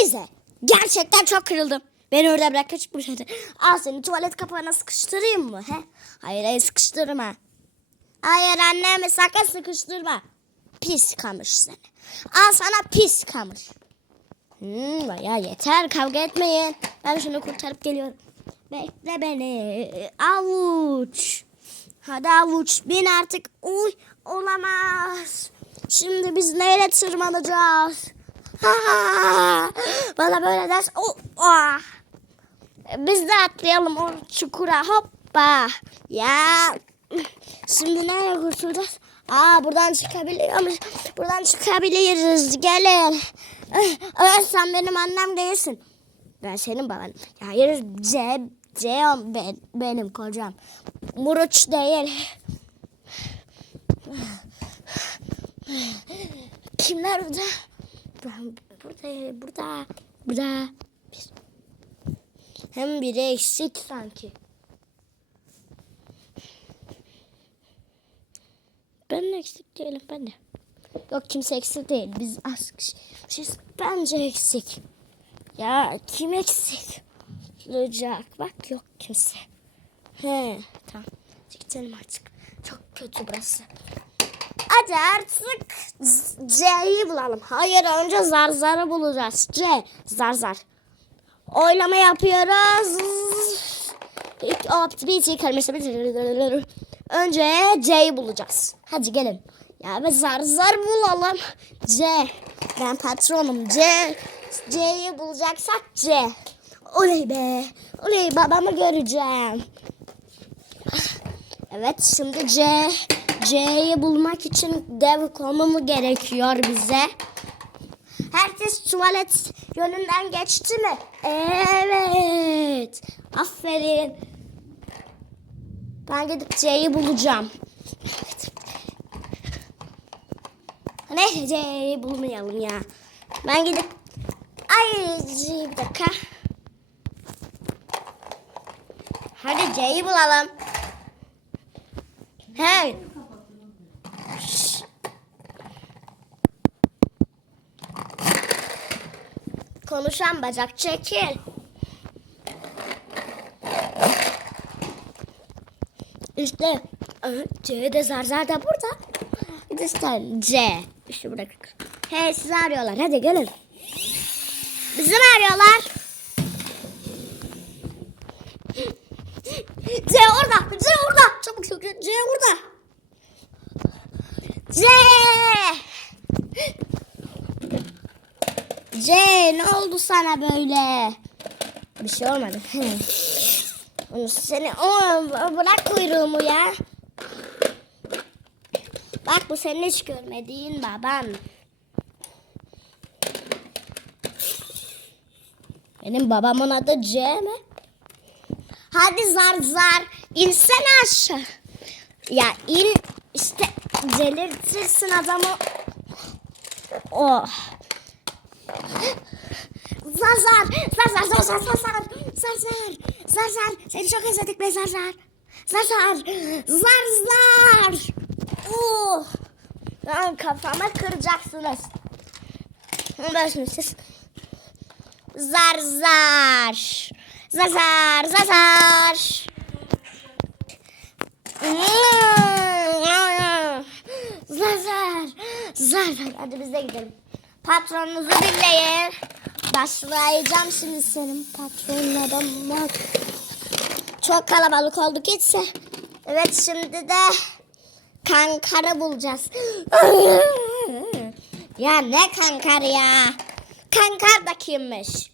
Teyze gerçekten çok kırıldım. Beni orada bırak çıkmış hadi. Al seni tuvalet kapağına sıkıştırayım mı? He? Hayır hayır sıkıştırma. Hayır annemi sakın sıkıştırma. Pis kamış seni. Al sana pis kamış. Hmm, ya yeter kavga etmeyin. Ben şunu kurtarıp geliyorum. Bekle beni. Avuç. Hadi avuç bin artık. Uy olamaz. Şimdi biz neyle tırmanacağız? Bana böyle ders. Oh, ah. Biz de atlayalım o çukura. Hoppa. Ya. Şimdi nereye kurtulacağız? Aa buradan çıkabiliyormuş. Buradan çıkabiliriz. Gelin. Evet sen benim annem değilsin. Ben senin baban. Hayır C, C ben, benim kocam. Muruç değil. Kimler burada? Ben burada, burada, burada. Hem biri eksik sanki. Ben eksik değilim ben de. Yok kimse eksik değil. Biz az kişiyiz. Bence eksik. Ya kim eksik? Olacak. Bak yok kimse. He tamam. Gidelim artık. Çok kötü burası. Hadi artık C'yi bulalım. Hayır önce zar zarı bulacağız. C zar zar. Oylama yapıyoruz. İlk optimizm kelimesi. Önce C'yi bulacağız. Hadi gelin. Ya ve zar zar bulalım. C. Ben patronum. C. C'yi bulacaksak C. Oley be. Oley babamı göreceğim. Evet şimdi C. C'yi bulmak için dev konumu gerekiyor bize. Herkes tuvalet yönünden geçti mi? Evet. Aferin. Ben gidip C'yi bulacağım. Evet. Neyse C'yi bulmayalım ya. Ben gidip... Ay bir dakika. Hadi C'yi bulalım. Hey. Konuşan bacak çekil. İşte C de zar zar da burada. Sen C. İşte bırak. Hey sizi arıyorlar. Hadi gelin. Bizi mi arıyorlar? C orada. C orada. Çabuk çabuk. C orada. C. C ne oldu sana böyle? Bir şey olmadı. Onu seni o bırak kuyruğumu ya. Bak bu senin hiç görmediğin baban. Benim babamın adı C mi? Hadi zar zar insene aşağı. Ya in işte delirtirsin adamı. Oh. Zar zar, zar zar, zar zar, zar zar, zar. Seni çok özledik be zar zar. Zar zar, zar zar. Oh. Lan kafama kıracaksınız. Şimdi siz. Zar zar, zar zar. Zar zar, zar zar. Hadi biz de gidelim. Patronunuzu dinleyin. Başlayacağım şimdi senin patronuna bak. Çok kalabalık olduk gitse. Evet şimdi de kankarı bulacağız. ya ne kankar ya? Kankar da kimmiş?